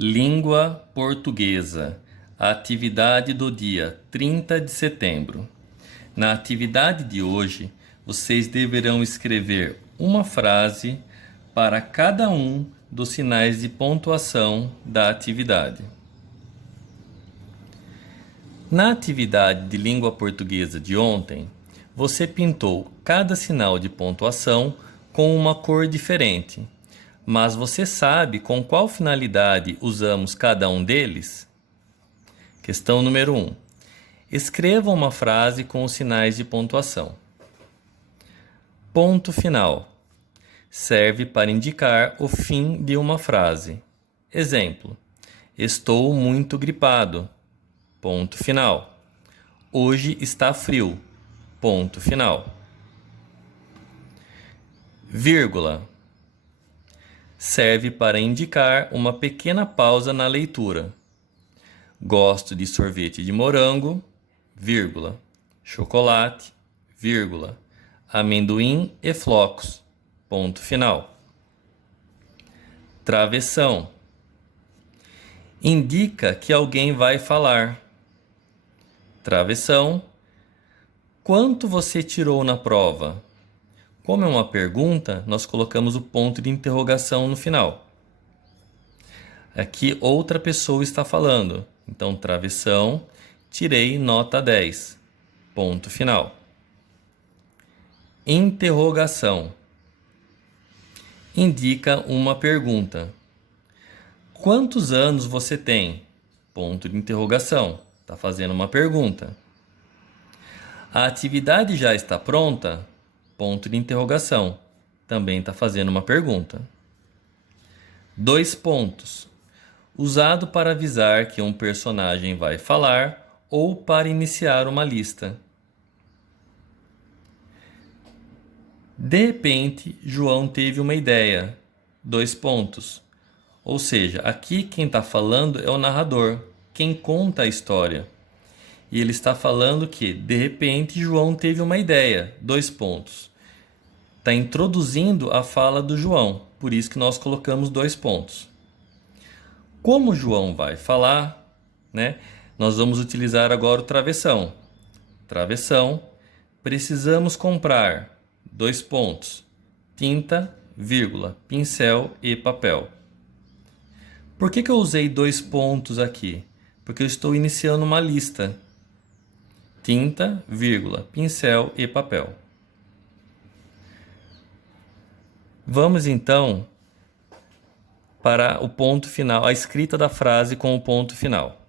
Língua portuguesa. A atividade do dia 30 de setembro. Na atividade de hoje, vocês deverão escrever uma frase para cada um dos sinais de pontuação da atividade. Na atividade de língua portuguesa de ontem, você pintou cada sinal de pontuação com uma cor diferente. Mas você sabe com qual finalidade usamos cada um deles? Questão número 1. Escreva uma frase com os sinais de pontuação. Ponto final. Serve para indicar o fim de uma frase. Exemplo: estou muito gripado. Ponto final. Hoje está frio. Ponto final. Vírgula. Serve para indicar uma pequena pausa na leitura. Gosto de sorvete de morango, vírgula, chocolate, vírgula, amendoim e flocos, ponto final. Travessão. Indica que alguém vai falar. Travessão. Quanto você tirou na prova? Como é uma pergunta, nós colocamos o ponto de interrogação no final. Aqui outra pessoa está falando. Então, travessão, tirei nota 10. Ponto final. Interrogação. Indica uma pergunta. Quantos anos você tem? Ponto de interrogação. Está fazendo uma pergunta. A atividade já está pronta? Ponto de interrogação. Também está fazendo uma pergunta. 2 pontos. Usado para avisar que um personagem vai falar ou para iniciar uma lista. De repente, João teve uma ideia. 2 pontos. Ou seja, aqui quem está falando é o narrador, quem conta a história. E ele está falando que, de repente, João teve uma ideia. 2 pontos. Está introduzindo a fala do João, por isso que nós colocamos 2 pontos. Como o João vai falar, nós vamos utilizar agora o travessão. Travessão, precisamos comprar, 2 pontos, tinta, vírgula, pincel e papel. Por que eu usei 2 pontos aqui? Porque eu estou iniciando uma lista. Tinta, vírgula, pincel e papel. Vamos então para o ponto final, a escrita da frase com o ponto final.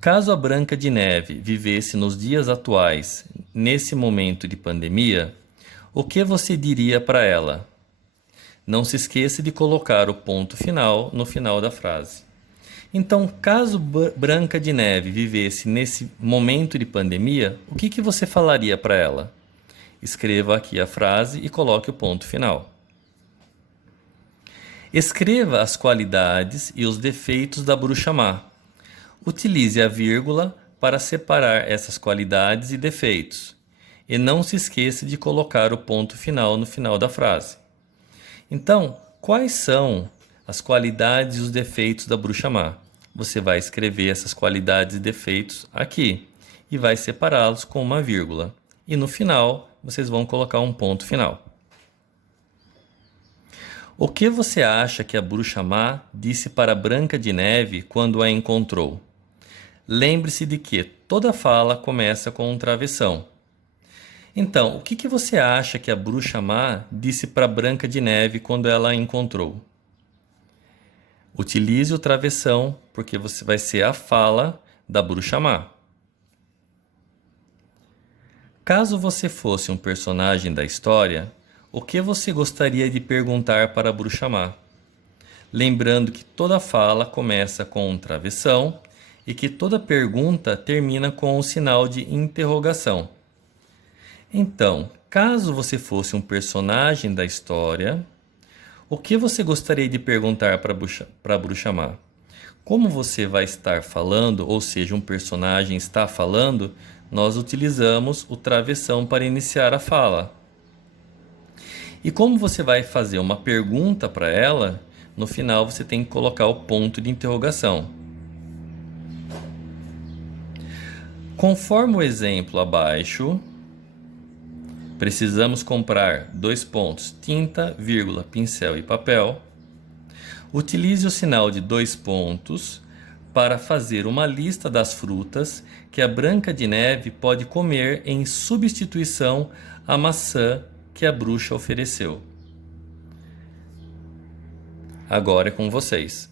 Caso a Branca de Neve vivesse nos dias atuais, nesse momento de pandemia, o que você diria para ela? Não se esqueça de colocar o ponto final no final da frase. Então, caso Branca de Neve vivesse nesse momento de pandemia, o que você falaria para ela? Escreva aqui a frase e coloque o ponto final. Escreva as qualidades e os defeitos da bruxa má. Utilize a vírgula para separar essas qualidades e defeitos. E não se esqueça de colocar o ponto final no final da frase. Então, quais são as qualidades e os defeitos da bruxa má? Você vai escrever essas qualidades e defeitos aqui e vai separá-los com uma vírgula. E no final, vocês vão colocar um ponto final. O que você acha que a bruxa má disse para Branca de Neve quando a encontrou? Lembre-se de que toda fala começa com um travessão. Então, o que você acha que a bruxa má disse para Branca de Neve quando ela a encontrou? Utilize o travessão, porque você vai ser a fala da bruxa má. Caso você fosse um personagem da história, o que você gostaria de perguntar para a bruxa má? Lembrando que toda fala começa com um travessão e que toda pergunta termina com um sinal de interrogação. Então, caso você fosse um personagem da história, o que você gostaria de perguntar para a bruxa má? Como você vai estar falando, ou seja, um personagem está falando, nós utilizamos o travessão para iniciar a fala. E como você vai fazer uma pergunta para ela, No final você tem que colocar o ponto de interrogação. Conforme o exemplo abaixo, precisamos comprar tinta, vírgula, pincel e papel. Utilize o sinal de 2 pontos para fazer uma lista das frutas que a Branca de Neve pode comer em substituição à maçã que a bruxa ofereceu. Agora é com vocês.